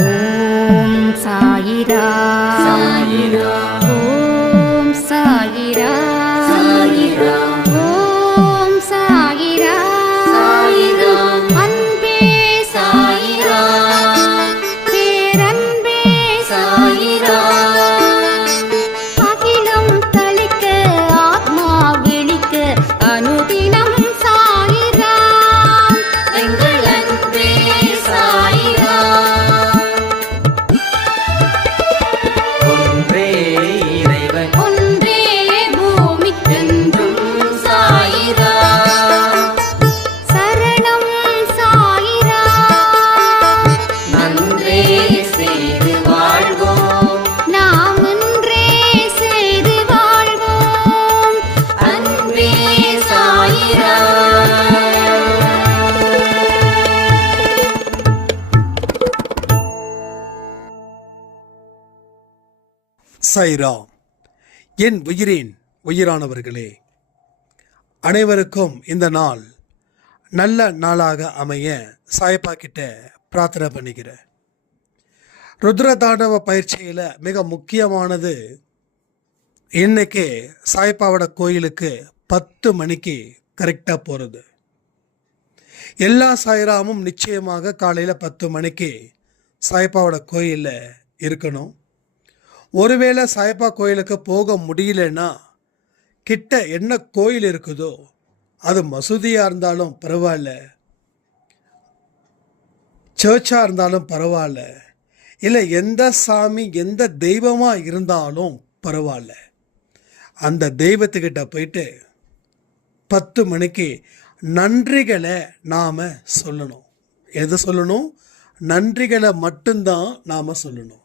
ஓம் சாயிரா சாயிரா ஓம் சாயிரா சாயிரா ஓம் சாயிரா சாயிரா அன்பே சாயிரா பேரன்பே சாயிரா அகிலம் தளிக்க ஆத்மா விழிக்க அனுதினம் சாயிரா எங்கள் அன்பே சாயிரா ஒன்றே இறைவன் ஒன்றே பூமிக்கென்றும் சாயிரா சரணம் சாயிரா நன்றே செய்து வாழ்வோம் நாம் ஒன்றே செய்து வாழ்வோம் அன்பே சாயிரா சாய்ராம். என் உயிரின் உயிரானவர்களே, அனைவருக்கும் இந்த நாள் நல்ல நாளாக அமைய சாயப்பா கிட்ட பிரார்த்தனை பண்ணிக்கிறேன். ருத்ரதாண்டவ பயிற்சியில் மிக முக்கியமானது இன்னைக்கு சாய்ப்பாவோட கோயிலுக்கு 10 மணிக்கு கரெக்டாக போகிறது. எல்லா சாய்ராமும் நிச்சயமாக காலையில் 10 மணிக்கு சாய்ப்பாவோட கோயிலில் இருக்கணும். ஒருவேளை சாய்ப்பா கோயிலுக்கு போக முடியலன்னா கிட்ட என்ன கோயில் இருக்குதோ, அது மசூதியாக இருந்தாலும் பரவாயில்ல, சர்ச்சாக இருந்தாலும் பரவாயில்ல, இல்லை எந்த சாமி எந்த தெய்வமாக இருந்தாலும் பரவாயில்ல, அந்த தெய்வத்துக்கிட்ட போயிட்டு 10 மணிக்கு நன்றிகளை நாம் சொல்லணும். எது சொல்லணும்? நன்றிகளை மட்டும்தான் நாம் சொல்லணும்.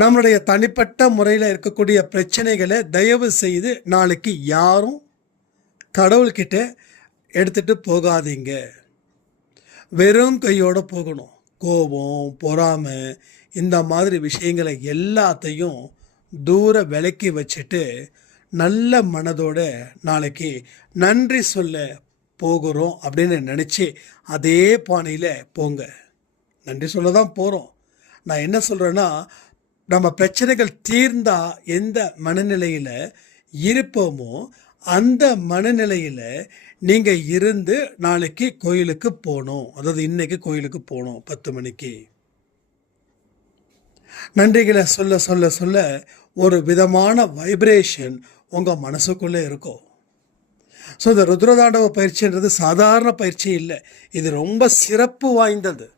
நம்மளுடைய தனிப்பட்ட முறையில் இருக்கக்கூடிய பிரச்சனைகளை தயவு செய்து நாளைக்கு யாரும் கடவுள்கிட்ட எடுத்துகிட்டு போகாதீங்க. வெறும் கையோடு போகணும். கோபம், பொறாமை, இந்த மாதிரி விஷயங்களை எல்லாத்தையும் தூர விலக்கி வச்சுட்டு நல்ல மனதோட நாளைக்கு நன்றி சொல்ல போகிறோம் அப்படின்னு நினச்சி அதே பானையில் போங்க. நன்றி சொல்ல தான் போகிறோம். நான் என்ன சொல்கிறேன்னா, நம்ம பிரச்சனைகள் தீர்ந்தா எந்த மனநிலையில் இருப்போமோ அந்த மனநிலையில் நீங்கள் இருந்து நாளைக்கு கோயிலுக்கு போகணும். அதாவது இன்னைக்கு கோயிலுக்கு போகணும் 10 மணிக்கு. நன்றிகளை சொல்ல சொல்ல சொல்ல ஒரு விதமான வைப்ரேஷன் உங்கள் மனசுக்குள்ளே இருக்கும். ஸோ இந்த ருத்ரதாண்டவ பயிற்சின்றது சாதாரண பயிற்சி இல்லை, இது ரொம்ப சிறப்பு வாய்ந்தது.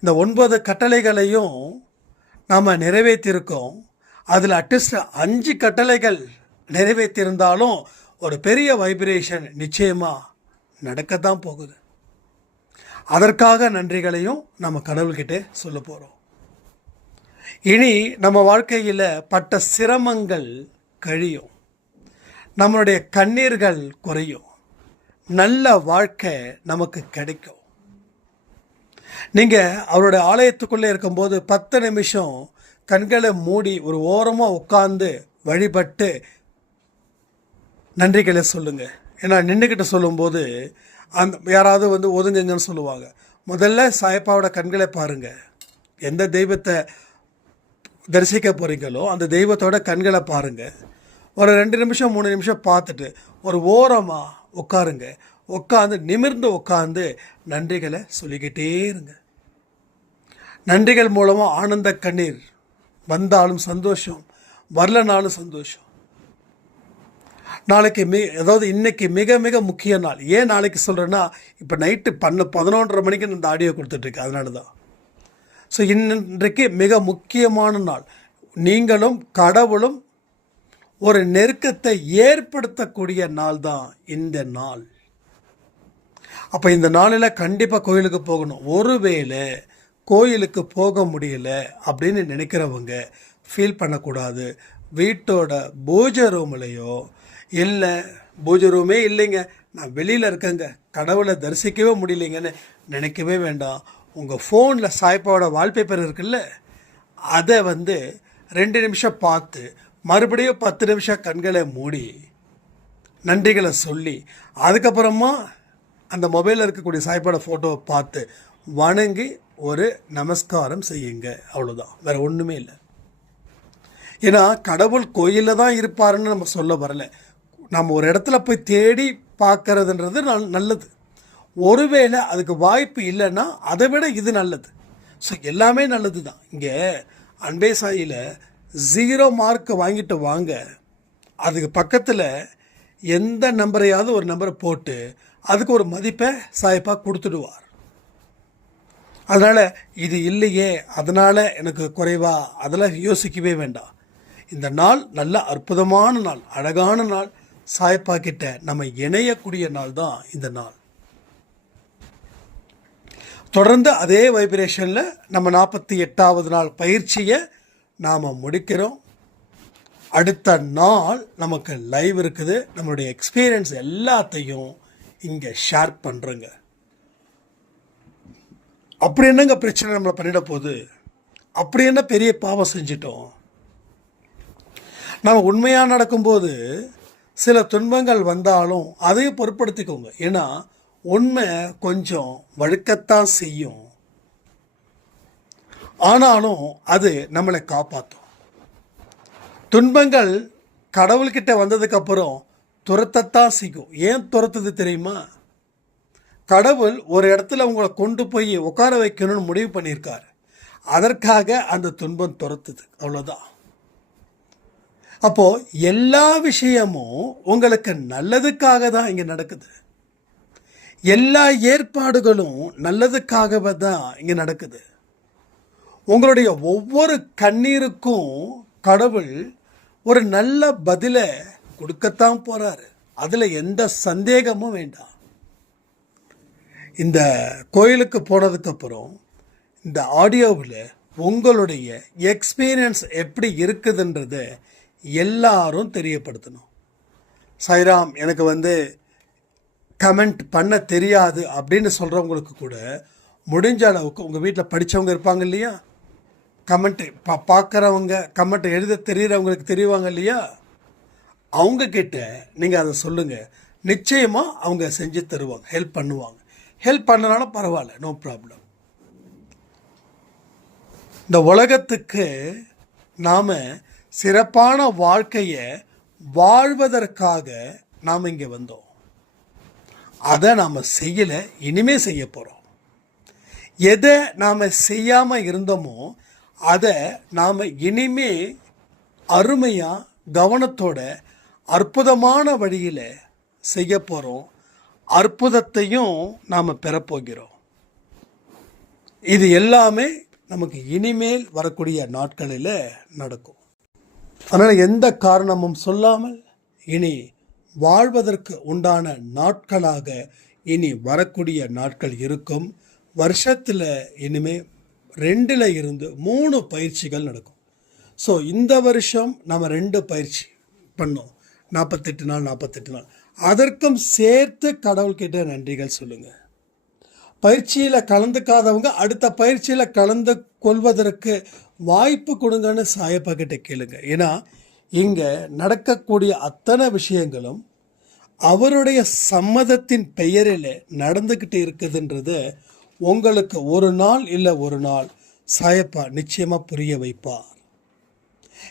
இந்த 9 கட்டளைகளையும் நாம் நிறைவேற்றியிருக்கோம். அதில் அட்லீஸ்ட் 5 கட்டளைகள் நிறைவேற்றியிருந்தாலும் ஒரு பெரிய வைப்ரேஷன் நிச்சயமாக நடக்கத்தான் போகுது. அதற்காக நன்றிகளையும் நம்ம கடவுள்கிட்ட சொல்ல போகிறோம். இனி நம்ம வாழ்க்கையில் பட்ட சிரமங்கள் கழியும், நம்மளுடைய கண்ணீர்கள் குறையும், நல்ல வாழ்க்கை நமக்கு கிடைக்கும். நீங்கள் அவருடைய ஆலயத்துக்குள்ளே இருக்கும்போது 10 நிமிஷம் கண்களை மூடி ஒரு ஓரமாக உட்காந்து வழிபட்டு நன்றிகளை சொல்லுங்கள். ஏன்னா நின்றுக்கிட்டு சொல்லும்போது யாராவது ஒதுங்குங்கன்னு சொல்லுவாங்க. முதல்ல சாயப்பாவோட கண்களை பாருங்கள். எந்த தெய்வத்தை தரிசிக்க போகிறீங்களோ அந்த தெய்வத்தோட கண்களை பாருங்கள். ஒரு 2 நிமிஷம் 3 நிமிஷம் பார்த்துட்டு ஒரு ஓரமாக உட்காருங்க. உட்காந்து நிமிர்ந்து உட்காந்து நன்றிகளை சொல்லிக்கிட்டே இருங்க. நன்றிகள் மூலமாக ஆனந்த கண்ணீர் வந்தாலும் சந்தோஷம், வரலனாலும் சந்தோஷம். நாளைக்கு அதாவது இன்றைக்கி மிக மிக முக்கிய நாள். ஏன் நாளைக்கு சொல்கிறேன்னா, இப்போ நைட்டு 11:30 மணிக்கு நான் இந்த ஆடியோ கொடுத்துட்ருக்கேன், அதனால தான். ஸோ இன்றைக்கு மிக முக்கியமான நாள். நீங்களும் கடவுளும் ஒரு நெருக்கத்தை ஏற்படுத்தக்கூடிய நாள் தான் இந்த நாள். அப்போ இந்த நாளில் கண்டிப்பாக கோயிலுக்கு போகணும். ஒருவேளை கோயிலுக்கு போக முடியல அப்படின்னு நினைக்கிறவங்க ஃபீல் பண்ணக்கூடாது. வீட்டோட பூஜை ரூம்லையோ, இல்லை பூஜை ரூமே இல்லைங்க, நான் வெளியில் இருக்கேங்க, கடவுளை தரிசிக்கவே முடியலைங்கன்னு நினைக்கவே வேண்டாம். உங்கள் ஃபோனில் சாய்ப்பாவோட வால்பேப்பர் இருக்குல்ல, அதை 2 நிமிஷம் பார்த்து மறுபடியும் 10 நிமிஷம் கண்களை மூடி நன்றிகளை சொல்லி அதுக்கப்புறமா அந்த மொபைலில் இருக்கக்கூடிய சாய்ப்பாவோட ஃபோட்டோவை பார்த்து வணங்கி ஒரு நமஸ்காரம் செய்யுங்க, அவ்வளோதான், வேற ஒன்றுமே இல்லை. ஏன்னா கடவுள் கோயிலில் தான் இருப்பாருன்னு நம்ம சொல்ல வரல. நம்ம ஒரு இடத்துல போய் தேடி பார்க்கறதுன்றது நல்லது. ஒருவேளை அதுக்கு வாய்ப்பு இல்லைன்னா அதை விட இது நல்லது. ஸோ எல்லாமே நல்லது தான். இங்கே அன்பே சாயியில் 0 மார்க்கை வாங்கிட்டு வாங்க, அதுக்கு பக்கத்தில் எந்த நம்பரையாவது ஒரு நம்பரை போட்டு அதுக்கு ஒரு மதிப்பை சாயப்பா கொடுத்துடுவார். அதனால் இது இல்லையே அதனால் எனக்கு குறைவா அதெல்லாம் யோசிக்கவே வேண்டாம். இந்த நாள் நல்ல அற்புதமான நாள், அழகான நாள். சாயப்பா கிட்ட நம்ம இணையக்கூடிய நாள் தான் இந்த நாள். தொடர்ந்து அதே வைப்ரேஷனில் நம்ம 48வது நாள் பயிற்சியை நாம் முடிக்கிறோம். அடுத்த நாள் நமக்கு லைவ் இருக்குது. நம்மளுடைய எக்ஸ்பீரியன்ஸ் எல்லாத்தையும் இங்கே ஷேர் பண்ணுறோங்க. அப்படி என்னங்க பிரச்சனை நம்மளை பண்ணிட போகுது? அப்படி என்ன பெரிய பாவம் செஞ்சிட்டோம்? நம்ம உண்மையாக நடக்கும்போது சில துன்பங்கள் வந்தாலும் அதையும் பொருட்படுத்திக்கோங்க. ஏன்னா உண்மை கொஞ்சம் வழுக்கத்தான் செய்யும், ஆனாலும் அது நம்மளை காப்பாற்றும். துன்பங்கள் கடவுள்கிட்ட வந்ததுக்கப்புறம் துரத்தத்தான் செய்யும். ஏன் துரத்துது தெரியுமா? கடவுள் ஒரு இடத்துல உங்களை கொண்டு போய் உட்கார வைக்கணும்னு முடிவு பண்ணியிருக்காரு. அதற்காக அந்த துன்பம் துரத்துது, அவ்வளோதான். அப்போது எல்லா விஷயமும் உங்களுக்கு நல்லதுக்காக தான் இங்கே நடக்குது. எல்லா ஏற்பாடுகளும் நல்லதுக்காகவே தான் இங்கே நடக்குது. உங்களுடைய ஒவ்வொரு கண்ணீருக்கும் கடவுள் ஒரு நல்ல பதிலை கொடுக்கத்தான் போகிறாரு. அதில் எந்த சந்தேகமும் வேண்டாம். இந்த கோயிலுக்கு போனதுக்கப்புறம் இந்த ஆடியோவில் உங்களுடைய எக்ஸ்பீரியன்ஸ் எப்படி இருக்குதுன்றதை எல்லாரும் தெரியப்படுத்தணும். சாய்ராம், எனக்கு கமெண்ட் பண்ண தெரியாது அப்படின்னு சொல்கிறவங்களுக்கு கூட முடிஞ்ச அளவுக்கு உங்கள் வீட்டில் படித்தவங்க இருப்பாங்க இல்லையா, கமெண்ட்டு பார்க்குறவங்க, கமெண்ட் எழுத தெரிகிறவங்களுக்கு தெரிவாங்க இல்லையா, அவங்கக்கிட்ட நீங்கள் அதை சொல்லுங்கள். நிச்சயமாக அவங்க செஞ்சு தருவாங்க, ஹெல்ப் பண்ணுவாங்க. ஹெல்ப் பண்ணனாலும் பரவாயில்ல, நோ ப்ராப்ளம். இந்த உலகத்துக்கு நாம் சிறப்பான வாழ்க்கையை வாழ்வதற்காக நாம் இங்கே வந்தோம். அதை நாம் செய்யலை, இனிமே செய்ய போகிறோம். எதை நாம் செய்யாமல் இருந்தோமோ அதை நாம் இனிமே அருமையாக கவனத்தோட அற்புதமான வழியில் செய்ய போகிறோம். அற்புதத்தையும் நாம் பெறப்போகிறோம். இது எல்லாமே நமக்கு இனிமேல் வரக்கூடிய நாட்களில் நடக்கும். அதனால் எந்த காரணமும் சொல்லாமல் இனி வாழ்வதற்கு உண்டான நாட்களாக இனி வரக்கூடிய நாட்கள் இருக்கும். வருஷத்தில் இனிமேல் 2 இருந்து 3 பயிற்சிகள் நடக்கும். ஸோ இந்த வருஷம் நம்ம 2 பயிற்சி பண்ணோம், 48 நாள் 48 நாள். அதற்கும் சேர்த்து கடவுள்கிட்ட நன்றிகள் சொல்லுங்கள். பயிற்சியில் கலந்துக்காதவங்க அடுத்த பயிற்சியில் கலந்து கொள்வதற்கு வாய்ப்பு கொடுங்கன்னு சாயப்பா கிட்ட கேளுங்க. ஏன்னா இங்கே நடக்கக்கூடிய அத்தனை விஷயங்களும் அவருடைய சம்மதத்தின் பெயரில் நடந்துக்கிட்டு இருக்குதுன்றது உங்களுக்கு ஒரு நாள் இல்லை ஒரு நாள் சாயப்பா நிச்சயமாக புரிய வைப்பார்.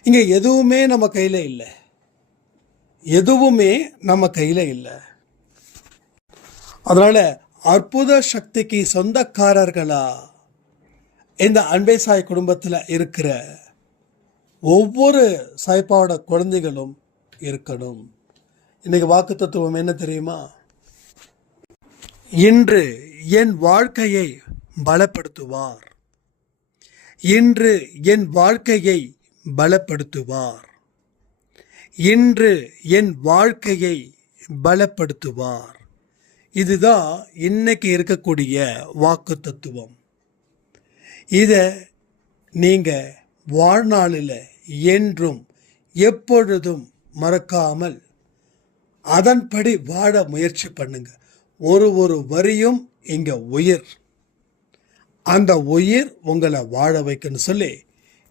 இங்கே எதுவுமே நம்ம கையில் இல்லை, எதுவுமே நம்ம கையில் இல்லை. அதனால் அற்புத சக்திக்கு சொந்தக்காரர்களா இந்த அன்பே சாய் குடும்பத்தில் இருக்கிற ஒவ்வொரு சாய்ப்பாவோட குழந்தைகளும் இருக்கணும். இன்றைக்கி வாக்கு தத்துவம் என்ன தெரியுமா? இன்று என் வாழ்க்கையை பலப்படுத்துவார், இன்று என் வாழ்க்கையை பலப்படுத்துவார், இன்று என் வாழ்க்கையை பலப்படுத்துவார். இதுதான் இன்னைக்கு இருக்கக்கூடிய வாக்கு தத்துவம். இதை நீங்கள் வாழ்நாளில் என்றும் எப்பொழுதும் மறக்காமல் அதன்படி வாழ முயற்சி பண்ணுங்க. ஒரு வரியும் இங்கே உயிர், அந்த உயிர் உங்களை வாழ வைக்கணும்னு சொல்லி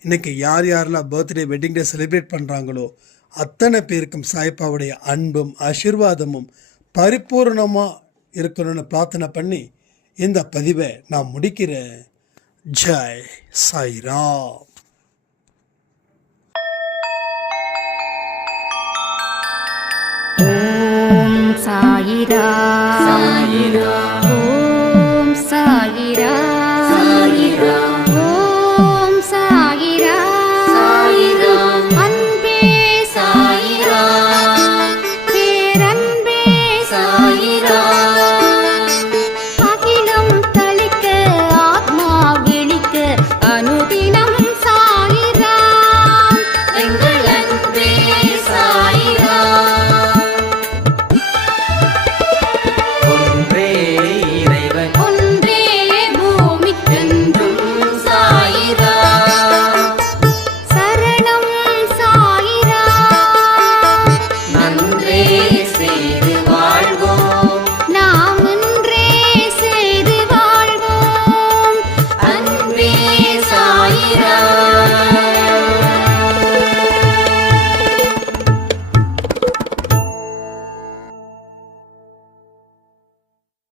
இன்றைக்கி யார் யாரெல்லாம் பர்த்டே வெட்டிங் டே செலிப்ரேட் பண்ணுறாங்களோ அத்தனை பேருக்கும் சாய்ப்பாவுடைய அன்பும் ஆசீர்வாதமும் பரிபூர்ணமாக இருக்கணும்னு பிரார்த்தனை பண்ணி இந்த பதிவை நான் முடிக்கிறேன். ஜெய் சாய்ராம். ஓம் சாயிரா சாயிரா